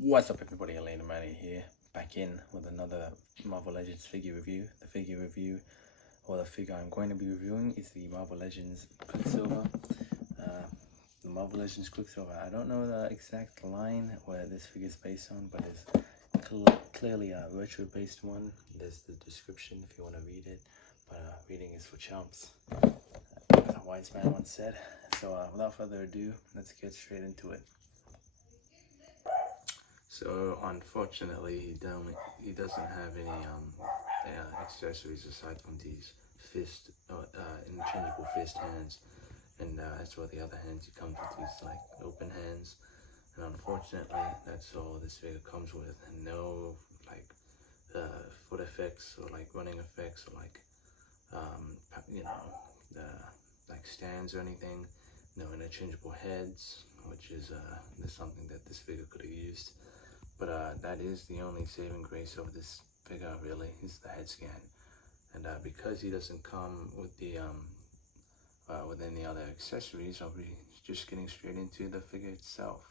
What's up everybody, Elena Manny here, back in with another Marvel Legends figure review. The figure review, or the figure I'm going to be reviewing is the Marvel Legends Quicksilver. The Marvel Legends Quicksilver, I don't know the exact line where this figure is based on, but it's clearly a retro based one. There's the description if you want to read it, but reading is for chumps, as a wise man once said. So without further ado, let's get straight into it. So unfortunately, he doesn't have any accessories aside from these interchangeable fist hands, and as well the other hands, he comes with these like open hands, and unfortunately, that's all this figure comes with, and no like foot effects or like running effects or like like stands or anything. No interchangeable heads, which is something that this figure could have used. But that is the only saving grace of this figure, really, is the head scan. And because he doesn't come with the with any other accessories, I'll be just getting straight into the figure itself.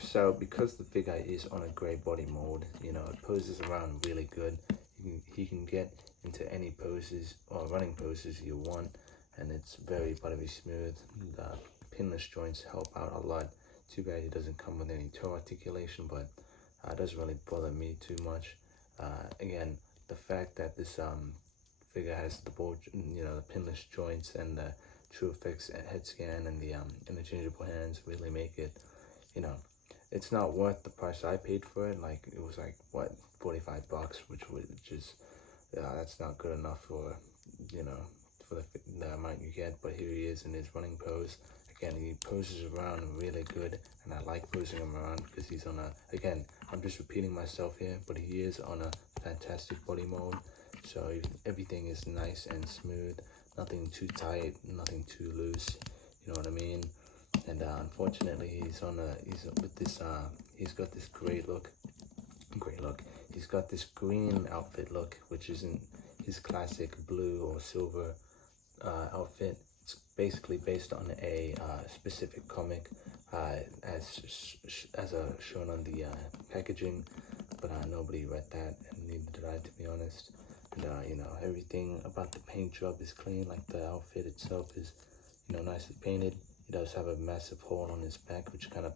So because the figure is on a gray body mold, it poses around really good. He can get into any poses or running poses you want, and it's very buttery smooth. The pinless joints help out a lot. Too bad he doesn't come with any toe articulation, but it doesn't really bother me too much. Again, the fact that this figure has the pinless joints and the True Effects head scan and the interchangeable hands really make it, it's not worth the price I paid for it. Like, it was like, what, $45, which is, that's not good enough for, for the amount you get. But here he is in his running pose. Again, he poses around really good, and I like posing him around because he's on a, again, I'm just repeating myself here, but he is on a fantastic body mold. So everything is nice and smooth, nothing too tight, nothing too loose, you know what I mean? And unfortunately, he's got this gray look. He's got this green outfit look, which isn't his classic blue or silver outfit. It's basically based on a specific comic, as shown on the packaging, but nobody read that, and neither did I, to be honest. And everything about the paint job is clean. Like, the outfit itself is, nicely painted. He does have a massive hole on his back, which kind of,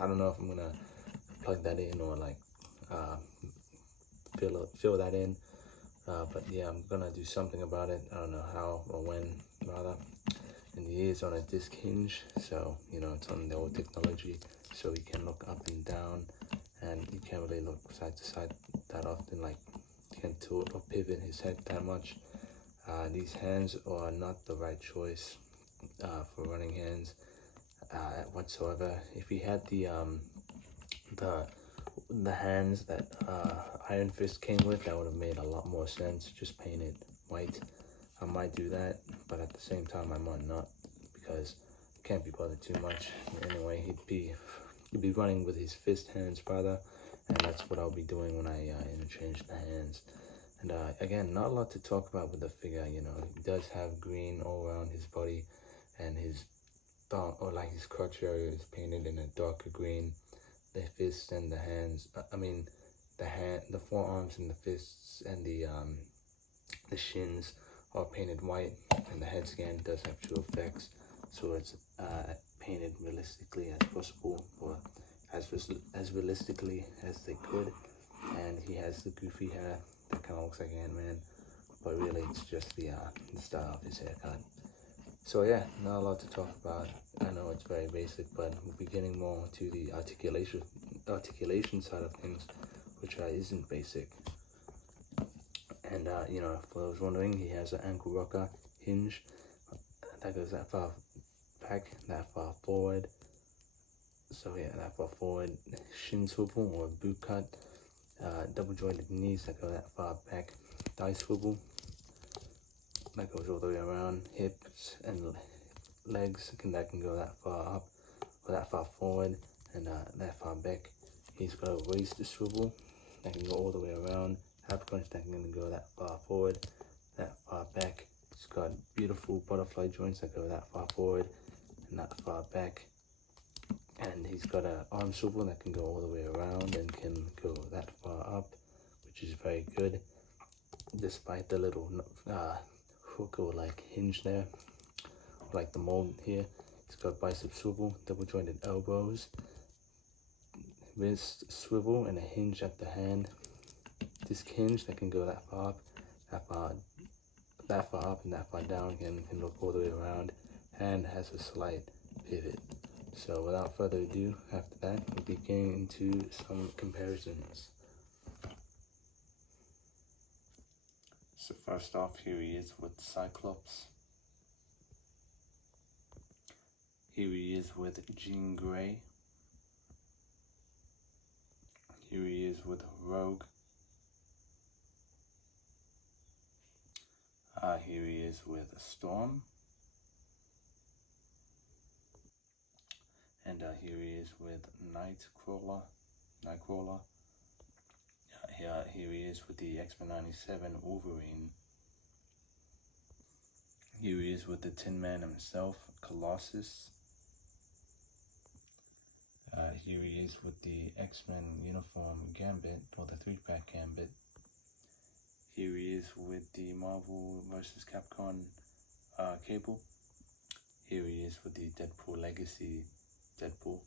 I don't know if I'm gonna plug that in or like fill that in. But yeah, I'm gonna do something about it. I don't know how or when, rather. And he is on a disc hinge, so it's on the old technology, so he can look up and down, and he can't really look side to side that often. Like, he can't tilt or pivot his head that much. These hands are not the right choice for running hands whatsoever. If he had the hands that Iron Fist came with, that would have made a lot more sense. Just paint it white. I might do that, but at the same time I might not, because I can't be bothered too much. Anyway, he'd be running with his fist hands rather, and that's what I'll be doing when I interchange the hands. And again, not a lot to talk about with the figure. He does have green all around his body, and his thumb, or like his crotch area, is painted in a darker green. The fists and the hands, the forearms and the fists and the shins are painted white, and the head scan does have True Effects, so it's painted realistically as possible, or as realistically as they could. And he has the goofy hair that kind of looks like Ant-Man, but really it's just the style of his haircut. So yeah, not a lot to talk about. I know it's very basic, but we'll be getting more to the articulation side of things, which isn't basic. And for those wondering, he has an ankle rocker hinge that goes that far back, that far forward. So yeah, that far forward. Shin swivel or boot cut. Double jointed knees that go that far back. Thigh swivel that goes all the way around. Hips and legs that can go that far up or that far forward, and that far back. He's got a waist swivel that can go all the way around. Half crunch that can go that far forward, that far back. It's got beautiful butterfly joints that go that far forward and that far back. And he's got an arm swivel that can go all the way around and can go that far up, which is very good, despite the little hook or like hinge there, like the mold here. He's got bicep swivel, double jointed elbows, wrist swivel, and a hinge at the hand. This hinge that can go that far up, that far up, and that far down, can look all the way around, and has a slight pivot. So without further ado, after that, we'll be getting into some comparisons. So first off, here he is with Cyclops. Here he is with Jean Grey. Here he is with Rogue. Here he is with Storm. And here he is with Nightcrawler. Here he is with the X-Men 97 Wolverine. Here he is with the Tin Man himself, Colossus. Here he is with the X-Men uniform Gambit, or the 3-pack Gambit. Here he is with the Marvel vs. Capcom Cable. Here he is with the Deadpool Legacy Deadpool.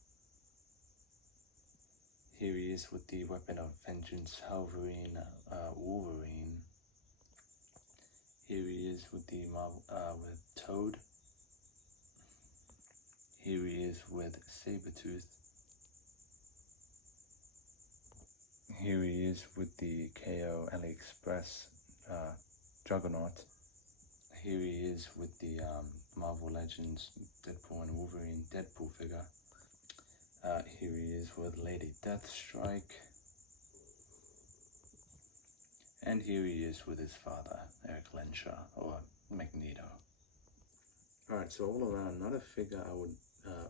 Here he is with the Weapon of Vengeance Wolverine. Here he is with the with Toad. Here he is with Sabretooth. Here he is with the KO AliExpress Juggernaut. Here he is with the Marvel Legends Deadpool and Wolverine Deadpool figure. Here he is with Lady Deathstrike. And here he is with his father, Eric Lenshaw, or Magneto. Alright, so all around, not a figure I would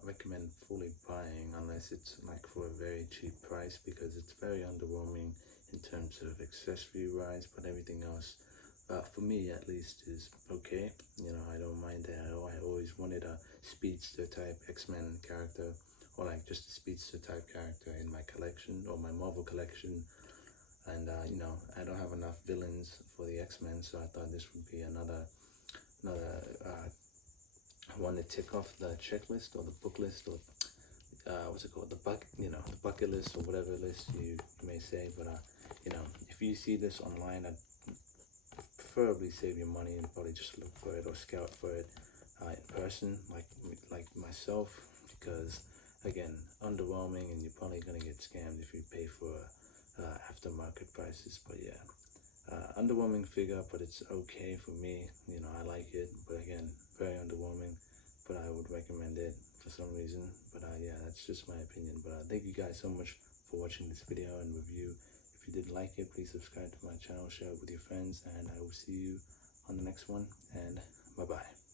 recommend fully buying unless it's like for a very cheap price, because it's very underwhelming in terms of accessory wise, but everything else, for me at least, is okay. You know, I don't mind it at all. I always wanted a speedster type X-Men character, or like just a speedster type character in my collection, or my Marvel collection. And you know, I don't have enough villains for the X-Men, so I thought this would be another one to tick off the checklist or the book list, or what's it called, the bucket list, or whatever list you may say. But you know, if you see this online, I'd preferably save your money and probably just look for it or scout for it in person, like myself, because again, underwhelming, and you're probably gonna get scammed if you pay for aftermarket prices. But yeah, underwhelming figure, but it's okay for me. You know, I like it, but again, very underwhelming. But I would recommend it for some reason. But yeah, that's just my opinion. But thank you guys so much for watching this video and review. If you did like it, please subscribe to my channel, share it with your friends, and I will see you on the next one. And bye bye.